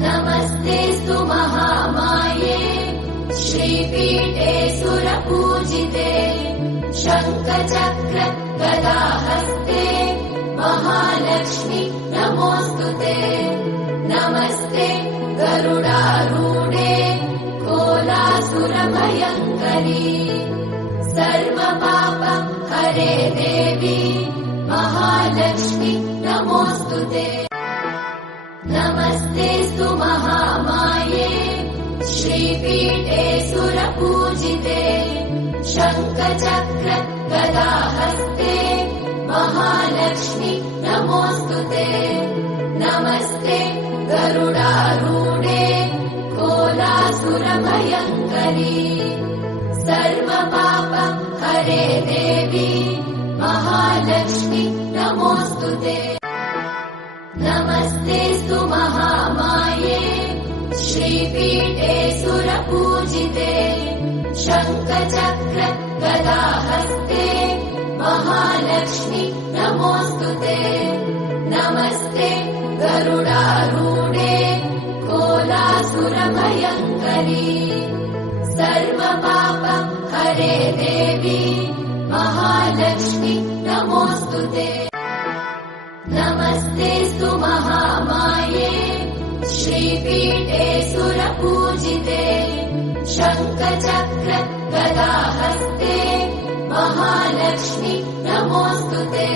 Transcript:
नमस्तेऽस्तु महामाये श्रीपीठे सुरपूजिते शङ्खचक्र गदाहस्ते महालक्ष्मी नमोऽस्तुते। नमस्ते गरुडारूढे कोलासुरभयङ्करी सर्वपाप हरे देवी महालक्ष्मी नमोऽस्तुते। नमस्तेऽस्तु महामाये श्रीपीठे सुरपूजिते शङ्खचक्र गदाहस्ते महालक्ष्मी नमोऽस्तुते। नमस्ते गरुडारूढे कोलासुरभयङ्करी सर्वपाप हरे देवी महालक्ष्मी नमोऽस्तुते। नमस्तेऽस्तु महामाये श्रीपीठे सुरपूजिते शङ्खचक्र गदाहस्ते महालक्ष्मी नमोऽस्तुते। नमस्ते गरुडारूढे कोलासुरभयङ्करी सर्वपाप हरे देवी महालक्ष्मी नमोऽस्तुते। नमस्तेऽस्तु महामाये श्रीपीठे सुरपूजिते शङ्खचक्र गदाहस्ते महालक्ष्मी नमोऽस्तुते।